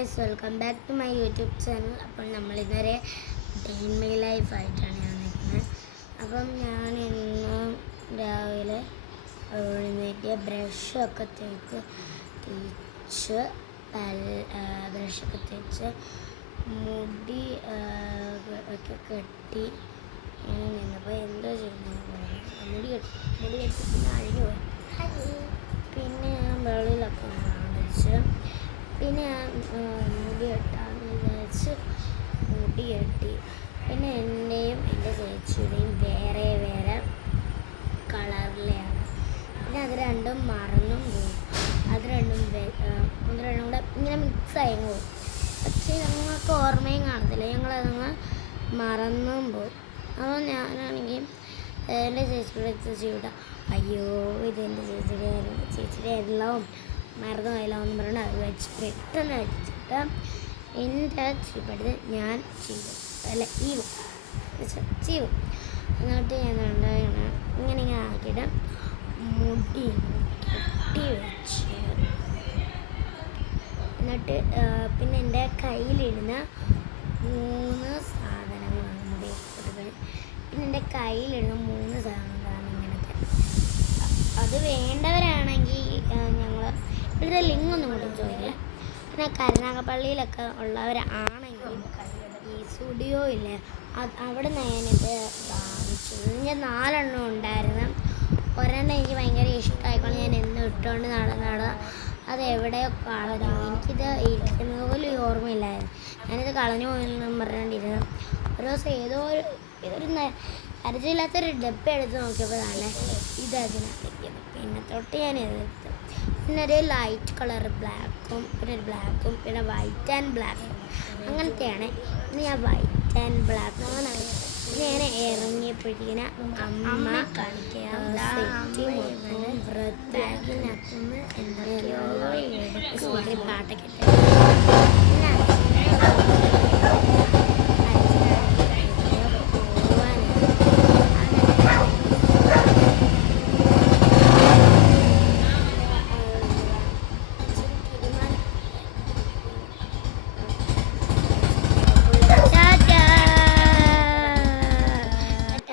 Guys, welcome back to my YouTube channel. അപ്പോൾ നമ്മളിതുവരെ day in my life ആയിട്ടാണ് ഞാൻ നിൽക്കുന്നത്. അപ്പം ഞാൻ ഇന്ന് രാവിലെ എഴുന്നേറ്റ് ബ്രഷൊക്കെ തേച്ച് മുടി ഒക്കെ കെട്ടി ഇങ്ങനെ നിന്നപ്പോൾ എന്തോ ചെയ്യുന്നത് മുടി കെട്ടി പിന്നെ അഴിഞ്ഞു പോയി. പിന്നെ ഞാൻ വെളിയിലൊക്കെ കാണിച്ച് പിന്നെ ഞാൻ മുടി കെട്ടാന്ന് വിചാരിച്ച് മുടി കെട്ടി. പിന്നെ എൻ്റെയും എൻ്റെ ചേച്ചിയുടെയും വേറെ വേറെ കളറിലെയാണ്. പിന്നെ അത് രണ്ടും മറന്നും പോയി. അത് രണ്ടും കൂടെ ഇങ്ങനെ മിക്സായി പോകും. പക്ഷേ ഞങ്ങൾക്ക് ഓർമ്മയും കാണത്തില്ല, ഞങ്ങളതങ്ങ് മറന്നും പോയി. അപ്പോൾ ഞാനാണെങ്കിൽ എൻ്റെ ചേച്ചിയുടെ അയ്യോ ഇതെൻ്റെ ചേച്ചിയുടെ എല്ലാം മറന്നു പോയല്ലോ എന്ന് പറഞ്ഞാൽ അത് പെട്ടെന്ന് വെച്ചിട്ട് എൻ്റെ ചീപ്പെടുത്ത് ഞാൻ ചെയ്യും. എന്നിട്ട് ഞാൻ ഇങ്ങനെ ആക്കിയിട്ട് മുടി കെട്ടി വെച്ച് എന്നിട്ട് പിന്നെ എൻ്റെ കയ്യിലിടുന്ന 3 സാധനങ്ങളാണ് മുടി കൊടുക്കുന്നത്. പിന്നെ എൻ്റെ കയ്യിലിടുന്ന 3 സാധനങ്ങളാണ് ഇങ്ങനത്തെ. അത് വേണ്ടവരാണെങ്കിൽ ഞങ്ങൾ ഇവിടെ ലിങ്കൊന്നും കൂടി ചോദിക്കില്ല. പിന്നെ കരുനാഗപ്പള്ളിയിലൊക്കെ ഉള്ളവരാണെങ്കിൽ ഈ സ്റ്റുഡിയോ ഇല്ലേ, അവിടെ നിന്ന് ഞാനിത് വാങ്ങിച്ചത്. എനിക്ക് 4 എണ്ണം ഉണ്ടായിരുന്നു. ഒരെണ്ണം എനിക്ക് ഭയങ്കര ഇഷ്ടമായിക്കൊണ്ട് ഞാൻ എന്നും ഇട്ടുകൊണ്ട് നടന്നാണ്. അത് എവിടെയോ കളഞ്ഞു. എനിക്കിത് ഇരിക്കുന്നത് പോലും ഓർമ്മയില്ലായിരുന്നു. ഞാനിത് കളഞ്ഞു പോയെന്നും പറഞ്ഞുകൊണ്ടിരുന്നു. ഒരു ദിവസം ഇതൊരു പരിചയമില്ലാത്തൊരു ഡബ്ബ എടുത്ത് നോക്കിയപ്പോഴാണ് ഇത് അതിനകത്തേക്ക്. പിന്നെ തൊട്ട് ഞാൻ എതിർത്ത്. പിന്നെ ഒരു ലൈറ്റ് കളർ ബ്ലാക്കും പിന്നെ ഒരു ബ്ലാക്കും പിന്നെ വൈറ്റ് ആൻഡ് ബ്ലാക്കും അങ്ങനത്തെയാണ്. ഇന്ന് ഞാൻ വൈറ്റ് ആൻഡ് ബ്ലാക്ക് അങ്ങനെ ഞാൻ ഇറങ്ങിയപ്പോഴത്തേക്കിന് അമ്മ വൃത്താക്കിനകത്തുനിന്ന് എന്തൊക്കെയോ പാട്ടൊക്കെ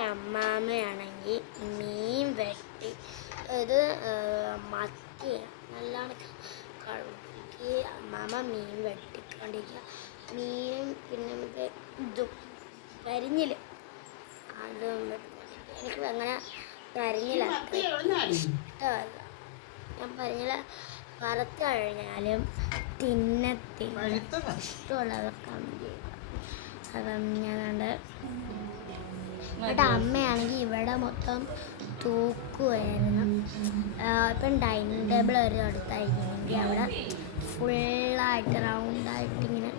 അമ്മാമ്മയാണെങ്കിൽ മീൻ വെട്ടി. ഇത് മത്തിയാണ് നല്ലോണം കളുക്കി അമ്മാമ്മ മീൻ വെട്ടിക്കൊണ്ടിരിക്കുക. മീനും പിന്നെ നമുക്ക് ഇതും കരിഞ്ഞില് അതും വെട്ടിക്കൊണ്ടിരിക്കുക. എനിക്ക് അങ്ങനെ കരിഞ്ഞില ഇഷ്ടമല്ല. ഞാൻ കരിഞ്ഞില വറുത്ത് കഴിഞ്ഞാലും തിന്നത്തില്ല. ഇഷ്ടമുള്ളവർ കമന്റ് ചെയ്യുക. അപ്പം ഞാനുണ്ട്. ഇവിടെ അമ്മയാണെങ്കിൽ ഇവിടെ മൊത്തം തൂക്കുമായിരുന്നു. ഇപ്പം ഡൈനിങ് ടേബിൾ ഒരു അടുത്തായിരിക്കുമെങ്കിൽ അവിടെ ഫുള്ളായിട്ട് റൗണ്ടായിട്ട് ഇങ്ങനെ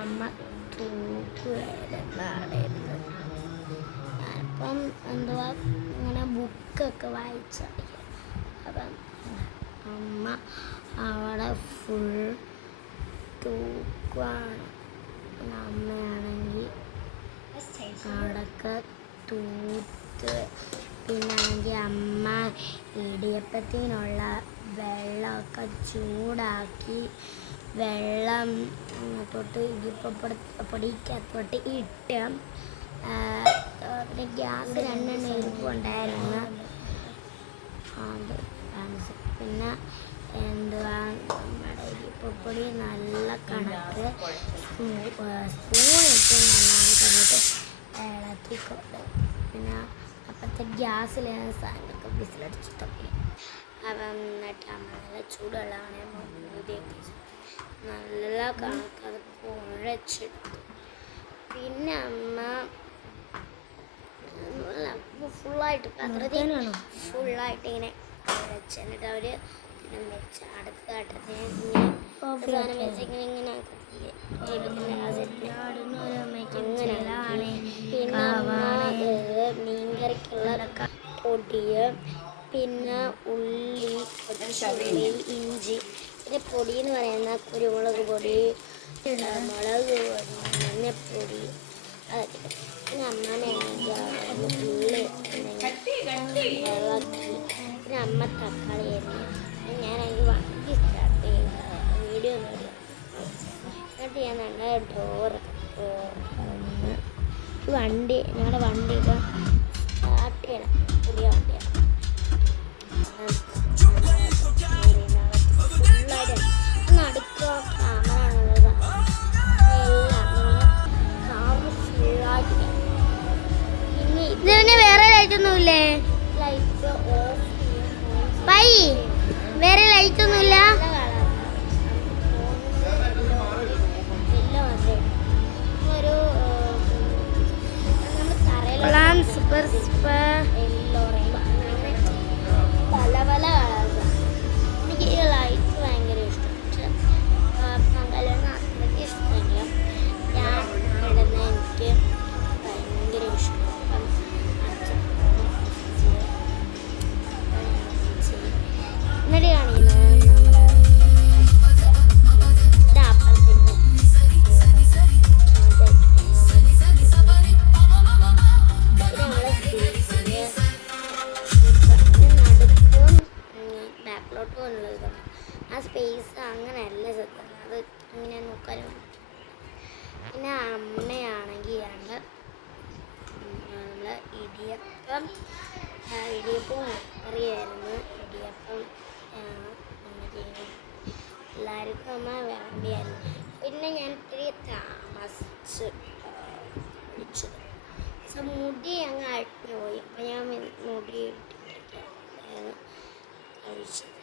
അമ്മ തൂക്കുമായിരുന്നു. ഞാനിപ്പം എന്തുവാ ഇങ്ങനെ ബുക്കൊക്കെ വായിച്ചായിരിക്കും. അപ്പം അമ്മ അവിടെ ഫുൾ തൂക്കുവാണ്. അമ്മയാണെങ്കിൽ അവിടെയൊക്കെ തൂത്ത്. പിന്നാണെങ്കിൽ അമ്മ ഇടിയപ്പത്തിനുള്ള വെള്ളമൊക്കെ ചൂടാക്കി വെള്ളം തൊട്ട് ഇടിയപ്പൊടിക്കകത്തോട്ട് ഇട്ട് പിന്നെ ഗ്യാസ് 2 എണ്ണം ഇരിപ്പുണ്ടായിരുന്നു. അത് പിന്നെ എന്തുവാ നമ്മുടെ ഇടിയപ്പൊടി നല്ല കണക്ക് സ്പൂണിട്ട് നന്നായിട്ട് ഇളക്കിക്കൊണ്ട് പിന്നെ അപ്പോഴത്തെ ഗ്യാസിൽ സാധനമൊക്കെ വിസിലടിച്ചിട്ടൊക്കെ. അപ്പം എന്നിട്ട് അമ്മ നല്ല ചൂടുള്ളതാണ് ഊതിയൊക്കെ നല്ല കണക്ക് അത് കുഴച്ചെടുത്തു. പിന്നെ അമ്മ ഫുള്ളായിട്ട് പാത്രത്തിൽ ഫുള്ളായിട്ട് ഇങ്ങനെ കുഴച്ച് എന്നിട്ട് അവർ വെച്ച് അടുത്ത ഘട്ടത്തിന് ഇങ്ങനെ സാധനം വെച്ച് ഇങ്ങനെ പിന്നെ മീൻകറിക്കുള്ള പൊടി പിന്നെ ഉള്ളി ഇഞ്ചി പിന്നെ പൊടി എന്ന് പറയുന്ന കുരുമുളക് പൊടി മുളക് പൊടി മഞ്ഞപ്പൊടി അതൊക്കെ. പിന്നെ അമ്മനെ ഉള്ളി ഇളക്കി പിന്നെ അമ്മ തക്കാളി ആയിരുന്നു. ഞാനതിന് വണ്ടി സ്റ്റാർട്ട് ചെയ്ത വീഡിയോ നോക്കി എന്നിട്ട് ഞാൻ ഞങ്ങളുടെ ഡോറ് വണ്ടി ഞങ്ങളുടെ വണ്ടിയൊക്കെ സ്റ്റാർട്ട് ചെയ്യണം. പുതിയ വണ്ടിയാണ്. ഫുള്ളായിട്ട് നടുക്കോ ക്യാമറ എല്ലാം കാറ് ഫുള്ളായിട്ട്. പിന്നെ വേറെ ലൈറ്റൊന്നുമില്ലേ? ലൈറ്റ് ഓഫ് പൈ വേറെ ലൈറ്റൊന്നുമില്ല. സൂപ്പർ പല പല കളേഴ്സാണ്. എനിക്ക് ഈ ലൈറ്റ് ഭയങ്കര ഇഷ്ടം. പക്ഷെ കല്യാണം അത്രയ്ക്ക് ഇഷ്ടമെങ്കിലും ഞാൻ ഇടുന്ന എനിക്ക് ഭയങ്കര ഇഷ്ടം. എന്നിട്ട് കാണിക്കുന്നത് ബാക്കിലോട്ട് പോകാനുള്ളതാണ്. ആ സ്പേസ് അങ്ങനെയല്ല ശ്രദ്ധിക്കുന്നത്. അത് ഇങ്ങനെ നോക്കാനും. പിന്നെ അമ്മയാണെങ്കിൽ നമ്മൾ ഇടിയപ്പവും അറിയായിരുന്നു. ഇടിയപ്പം എല്ലാവർക്കും അമ്മ വേണ്ടിയായിരുന്നു. പിന്നെ ഞാൻ ഇത്തിരി താമസിച്ച് വിളിച്ചത്. സോ മുടി അങ്ങ് അഴിഞ്ഞു പോയി. അപ്പം ഞാൻ മുടി കഴിച്ചത്.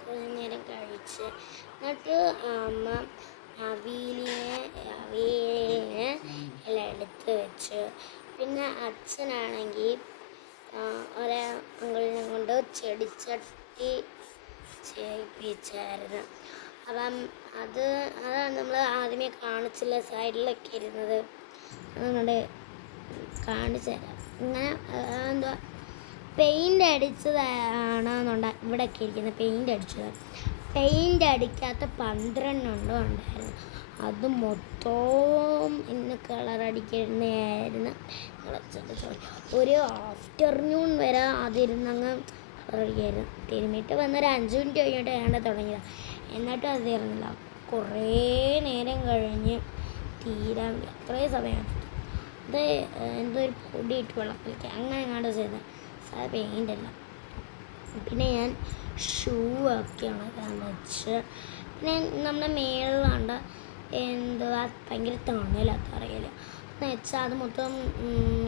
കുറേ നേരം കഴിച്ച് എന്നിട്ട് അമ്മ അവിയലിനെ എല്ലാം എടുത്ത് വെച്ച്. പിന്നെ അച്ഛനാണെങ്കിൽ ഒരേ അങ്കിളിനെ കൊണ്ട് ചെടിച്ചട്ടി ചെയ്യിപ്പിച്ചായിരുന്നു. അപ്പം അതാണ് നമ്മൾ ആദ്യമേ കാണിച്ചില്ല. സൈഡിലൊക്കെ ഇരുന്നത് അതുകൊണ്ട് കാണിച്ചു തരാം. ഇങ്ങനെ എന്തുവാ പെയിൻ്റ് അടിച്ചതാണെന്നുണ്ട ഇവിടെയൊക്കെ ഇരിക്കുന്നത്. പെയിൻ്റ് അടിക്കാത്ത 12 ഉണ്ടായിരുന്നു. അത് മൊത്തം ഇന്ന് കളർ അടിക്കുന്നതായിരുന്നു. ഒരു ആഫ്റ്റർനൂൺ വരെ അതിരുന്നങ്ങ് കളർ അടിക്കായിരുന്നു. തിരുമിയിട്ട് വന്നൊരു 5 മിനിറ്റ് കഴിഞ്ഞിട്ട് ഏണ്ട തുടങ്ങിയതാണ്. എന്നിട്ടും അത് തീർന്നില്ല. കുറേ നേരം കഴിഞ്ഞ് തീരാൻ അത്രയും സമയം. അത് എന്തോ ഒരു പൊടി ഇട്ട് വെള്ളത്തിലേക്ക് അങ്ങനെ എങ്ങാണ്ട് ചെയ്തത്. അത് പെയിൻ്റ് അല്ല. പിന്നെ ഞാൻ ഷൂ ഒക്കെയാണ് വെച്ച്. പിന്നെ നമ്മുടെ മേളിലാണ്ട് എന്തുവാ ഭയങ്കര തണലൊക്കെ അറിയില്ല എന്ന് വെച്ചാൽ അത് മൊത്തം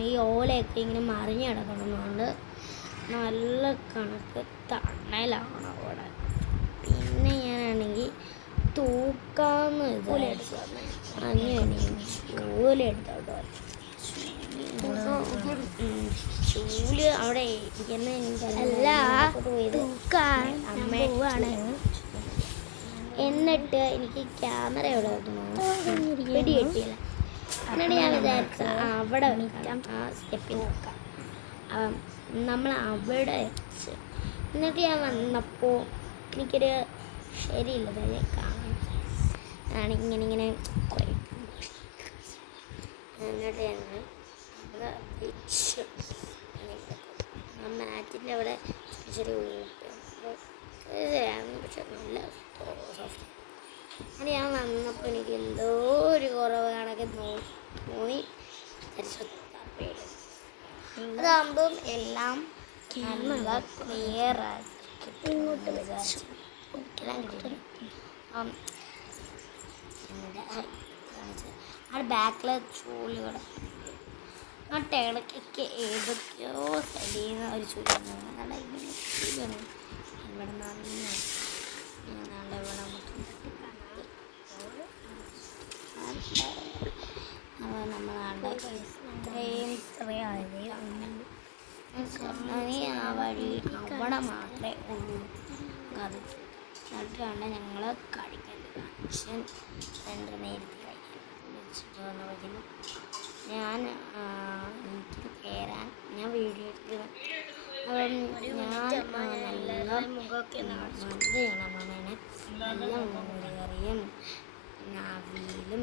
ഈ ഓലയൊക്കെ ഇങ്ങനെ മറിഞ്ഞ് കിടക്കണമെന്നുണ്ട്. നല്ല കണക്ക് തണലാണ് അവിടെ. പിന്നെ ഞാനാണെങ്കിൽ തൂക്കാന്ന് വിചാരിച്ചു. അങ്ങനെ ചൂല് എടുത്തോട്ടോ. ചൂല് അവിടെ ഇരിക്കുന്ന അമ്മയാണ്. എന്നിട്ട് എനിക്ക് ക്യാമറ എവിടെ വെക്കണോ പിടി കിട്ടിയില്ല. എന്നിട്ട് ഞാൻ വിചാരിച്ച അവിടെ വെക്കാം. ആ സ്റ്റെപ്പിൽ നോക്കാം. നമ്മൾ അവിടെ വെച്ച്. എന്നിട്ട് ഞാൻ വന്നപ്പോൾ എനിക്കൊരു ശരിയില്ല. കാണാൻ ഇങ്ങനെ കുറേ. എന്നിട്ട് ഞങ്ങൾ വെച്ച് ആ മാറ്റിൻ്റെ അവിടെ ചെറിയ പക്ഷെ നല്ല സോഫ്റ്റ്. അങ്ങനെ ഞാൻ വന്നപ്പോൾ എനിക്ക് എന്തോ ഒരു കുറവ് കണക്ക് തോന്നി. അതാകുമ്പം എല്ലാം നല്ല ക്ലിയർ ആക്കി ഇങ്ങോട്ട് വെച്ച് എല്ലാം കിട്ടി. ആ ബാക്കിലെ ചൂലുകൾ ആ ടേളക്കൊക്കെ ഏതൊക്കെയോ സൈഡിന്ന് ഒരു ചൂലാണ്. നല്ല ഇങ്ങനെ ചൂലാണ്. ഇവിടെ നല്ല ഇവിടെ മൊത്തം അപ്പോൾ നമ്മളാണ്ട് ഇത്രയും ആ വഴി അവിടെ മാത്രമേ ഉള്ളൂ. അത് എന്നിട്ടാണ് ഞങ്ങൾ കഴിക്കുന്നത്. അച്ഛൻ 2 നേരത്തെ കഴിക്കാൻ വന്നപ്പോഴത്തേനും എനിക്ക് കയറാൻ ഞാൻ വീഡിയോ എടുക്കുന്നു. അപ്പം ഞാൻ നല്ല മുഖമൊക്കെ ഇത് ചെയ്യണം. നല്ല മോരുകറിയും അവിയലും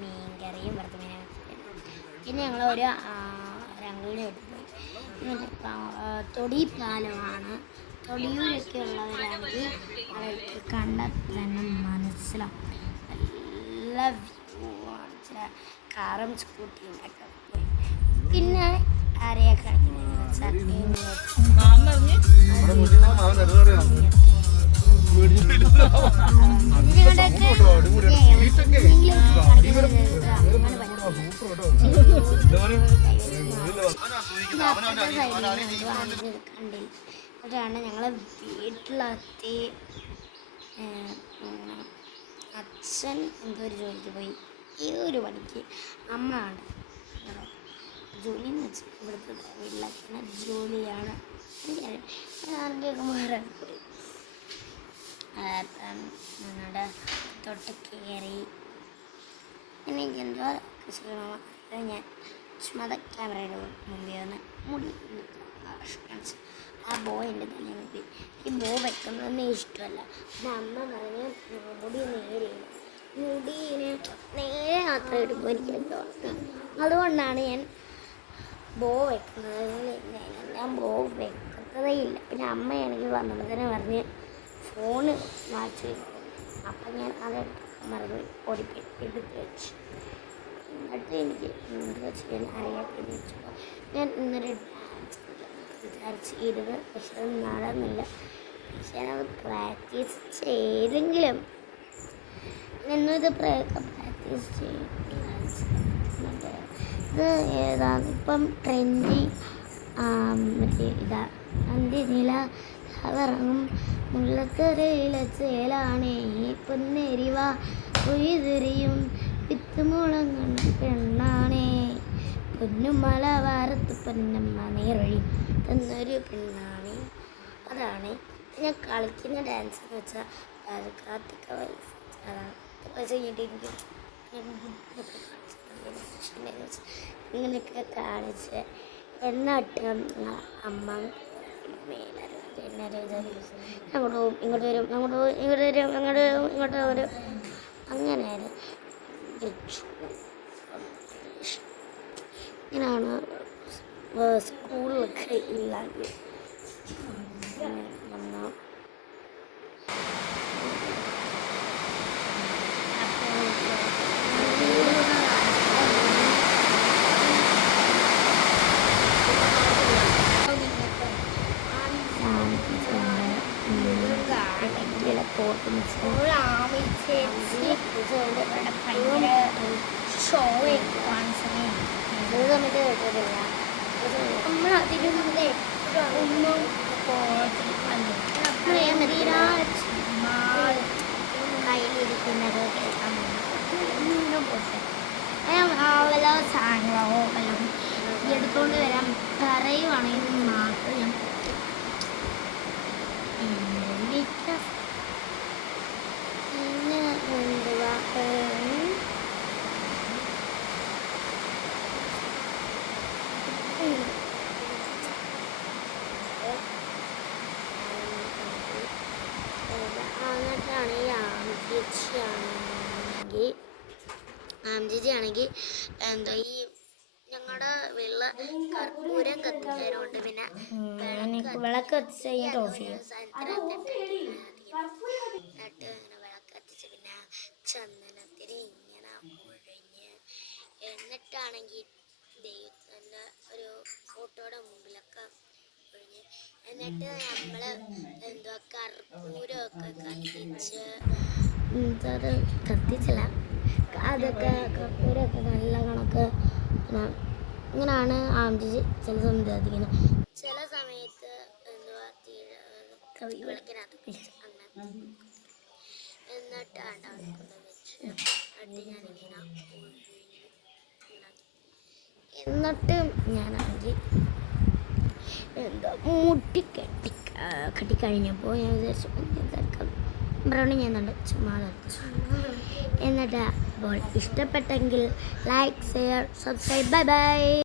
മീൻകറിയും വറുത്തമീനും. പിന്നെ ഞങ്ങൾ ഒരു അങ്കിളിനെ എടുത്തു. തൊടി പാലമാണ്. തൊടിയൂരൊക്കെ ഉള്ളവരാണെങ്കിൽ അവർക്ക് കണ്ടാൽ തന്നെ മനസ്സിലാവും. നല്ല വ്യൂ കാറും സ്കൂട്ടിയും ഒക്കെ പോയി. പിന്നെ ആരെയാ കളിക്കുന്നതെന്ന് വെച്ചാൽ കണ്ടില്ലാണ് ഞങ്ങൾ വീട്ടിലെത്തി. അച്ഛൻ എന്തോ ഒരു ജോലിക്ക് പോയി, ഏതൊരു പണിക്ക്. അമ്മ ആണ് ജോലി എന്ന് വെച്ചാൽ ഇവിടുത്തെ വീട്ടിലാക്കുന്ന ജോലിയാണ്. ആർക്കൊക്കെ മാറാൻ പോയി. ഞങ്ങളുടെ തൊട്ട് കയറി എനിക്ക് എന്തോ ചെയ്യണമെന്ന് ഞാൻ ചുമത ക്യാമറയുടെ മുമ്പിൽ വന്ന് മുടി കാണിച്ചു. ആ ബോ എൻ്റെ തലയിൽ മുമ്പിൽ. ഈ ബോ വെക്കുന്നതൊന്നും ഇഷ്ടമല്ല. പിന്നെ അമ്മ പറഞ്ഞ് മുടി മുടീനെ നേരെ മാത്രം എടുക്കും എനിക്ക് എന്തോ. അതുകൊണ്ടാണ് ഞാൻ ബോ വെക്കുന്നത്. ഞാൻ ബോ വെക്കുന്നതേ ഇല്ല. പിന്നെ അമ്മയാണെങ്കിൽ വന്നപ്പോൾ തന്നെ പറഞ്ഞ് ഫോണ് മാറ്റി വെക്കും. അപ്പം ഞാൻ അതെടുത്ത് മറന്നു ഓടിപ്പോയി എടുത്ത് വെച്ചു. എന്നിട്ട് എനിക്ക് എന്താ ചെയ്യാൻ അറിയാത്തതെന്ന് വെച്ചപ്പോൾ ഞാൻ ഇന്നൊരു ഡാൻസ് വിചാരിച്ച് ഇരുന്ന്. പക്ഷെ അത് നടന്നില്ല. പക്ഷെ ഞാനത് പ്രാക്ടീസ് ചെയ്തെങ്കിലും ഇന്നത് പ്രാക്ടീസ് ചെയ്യും. ഇത് ഏതാണ് ഇപ്പം ട്രെൻഡി മറ്റേ ഇതാ എൻ്റെ നില അവറങ്ങും മുള്ളക്കരയിലെ ചേലാണേ പൊന്നെരിവ ഉയരെയും വിത്തുമുളങ്ങും പെണ്ണാണേ പൊന്നുമല വാരത്ത് പൊന്നമ്മ നേരഴി എന്നൊരു പെണ്ണാണേ. അതാണ് ഞാൻ കളിക്കുന്ന ഡാൻസ് എന്ന് വെച്ചാൽ കാർത്തിക വയസ്സ്. അതാണ് കഴിഞ്ഞിട്ട് എനിക്ക് ഇങ്ങനെയൊക്കെ കാണിച്ച് എന്നിട്ട് അമ്മ അങ്ങോട്ട് പോകും, ഇങ്ങോട്ട് വരും, അങ്ങോട്ട് പോകും, ഇങ്ങോട്ട് വരും, അങ്ങോട്ട് വരും, ഇങ്ങോട്ട് വരും. അങ്ങനെയാണ് ഇങ്ങനെയാണ് സ്കൂളിലൊക്കെ ഇല്ലെങ്കിൽ വന്നാൽ കയ്യിലിരിക്കുന്നത് കേൾക്കാൻ പോട്ടെ. വല്ല സാധനങ്ങളോ വല്ലതും എടുത്തുകൊണ്ട് വരാൻ പറയുവാണെങ്കിൽ മാത്രം ഞാൻ പിന്നെ എന്തുവാ എന്നിട്ടാണ് ഈ ആംജിയാണെങ്കിൽ എന്താ ഈ ഞങ്ങളുടെ വെള്ള കർപ്പൂരം കത്തിക്കാറുണ്ട്. പിന്നെ വിളക്ക് കത്തിച്ച് കഴിഞ്ഞിട്ട് ഓഫ് ചെയ്യും. എന്നിട്ട് ഇങ്ങനെ വിളക്ക് കത്തിച്ച് പിന്നെ ചന്ദനത്തിന് ഇങ്ങനെ ഒഴിഞ്ഞ് എന്നിട്ടാണെങ്കിൽ ദൈവത്തിൻ്റെ ഒരു ഫോട്ടോയുടെ മുമ്പിലൊക്കെ ഒഴിഞ്ഞ് എന്നിട്ട് നമ്മൾ എന്തുവാ കർപ്പൂരമൊക്കെ കത്തിച്ച് അത് കത്തിച്ചില്ല അതൊക്കെ കർപ്പൂരമൊക്കെ നല്ല കണക്ക് ഇങ്ങനെയാണ് ആംജി ചില സമയത്ത് കത്തിക്കുന്നത്. ചില സമയത്ത് എന്തുവാ വിളക്കിനകത്ത് വെച്ച് അങ്ങനെ എന്നിട്ടാണ് അതൊക്കെ വെച്ച് ഞാനിങ്ങനെ എന്നിട്ട് ഞാനാണെങ്കിൽ എന്താ മുട്ടി കെട്ടിക്കഴിഞ്ഞപ്പോൾ ഞാൻ വിചാരിച്ചു ഇതൊക്കെ ബ്രൗണി ചെയ്യുന്നുണ്ട് ചുമ്മാ എന്നിട്ട് അപ്പോൾ ഇഷ്ടപ്പെട്ടെങ്കിൽ like share subscribe bye bye.